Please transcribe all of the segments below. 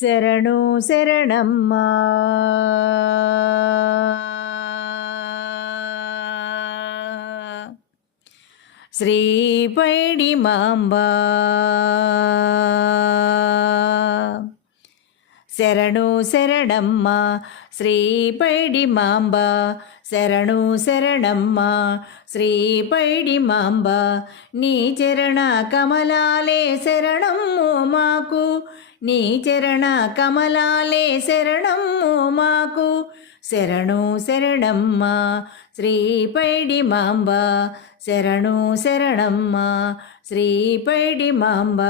శరణు శరణమ్మా. శ్రీ పైడి మాంబా. శరణు శరణమ్మ శ్రీ పైడి మాంబ. శరణు శరణమ్మ శ్రీ పైడి మాంబ. నీ చరణ కమలాలే శరణమ్ము మాకు. నీ చరణ కమలాలే శరణమ్ము మాకు. శరణు శరణమ్మ శ్రీ పైడి మాంబ శరణు శరణమ్మ శ్రీ పైడి మాంబ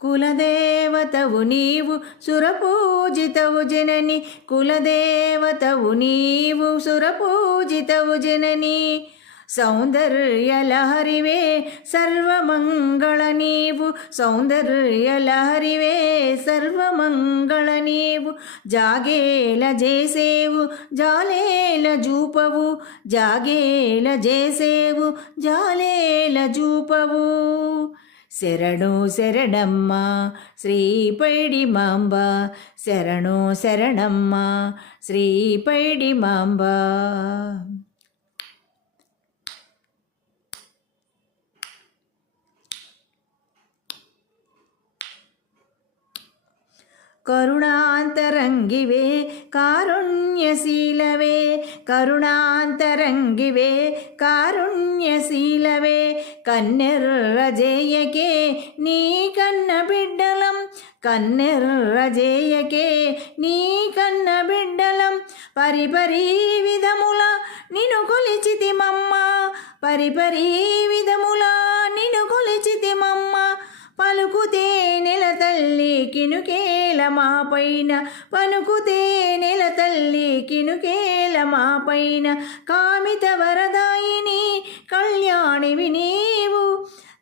కులదేవతవు నీవు సురపూజితవు జనని. కులదేవతవు నీవు సురపూజితవు జనని. సౌందర్యలహరివే సర్వమంగళ నీవు. సౌందర్యలహరివే సర్వమంగళ నీవు. జాగేల జేసేవు జాలేల జూపవు. జాగేల జేసేవు జాలేల జూపవు. శరణు శరణమ్మ శ్రీపైడి మాంబ. శరణు శరణమ్మ శ్రీపైడి మాంబ. కరుణాంతరంగివే కారుణ్యశీలవే కరుణాంతరంగివే కారుణ్యశీలవే కన్నెర్రజేయకే నీ కన్న బిడ్డలం కన్నెర్రజేయకే నీ కన్న బిడ్డలం పరిపరీ విధముల నిను కొలిచితిమమ్మ పరిపరీ విధముల నిను కొలిచితిమమ్మ పలుకుతే నెల తల్లి కినుకేల మా పైన పలుకుతే నెల తల్లి కినుకేల మా పైన కామిత వరదాయిని కళ్యాణివి నీవు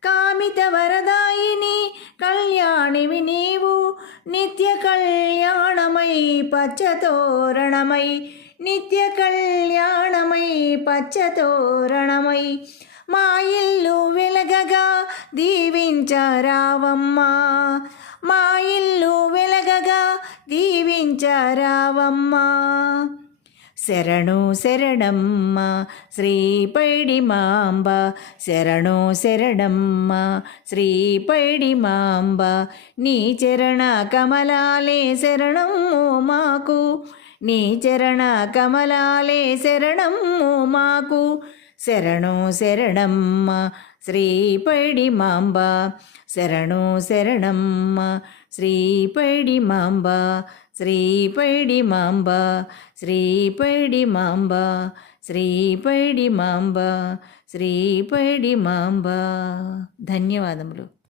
కామిత వరదాయిని కళ్యాణివి నీవు నిత్య కళ్యాణమై పచ్చతోరణమై నిత్య కళ్యాణమై పచ్చతోరణమై మా ఇల్లు వెలగగా దీవించరావమ్మా. మా ఇల్లు వెలగగా దీవించరావమ్మా. శరణు శరణమ్మ శ్రీపైడి మాంబ శరణు శరణమ్మ శ్రీపైడి మాంబ నీ చరణ కమలాలే శరణము మాకు. నీ చరణ కమలాలే శరణము మాకు. శరణు శరణమ్మ శ్రీపడి మాంబ శరణు Sharanamma శ్రీపడి mamba శ్రీపడి mamba శ్రీపడి mamba శ్రీపడి mamba శ్రీపడి mamba ధన్యవాదములు.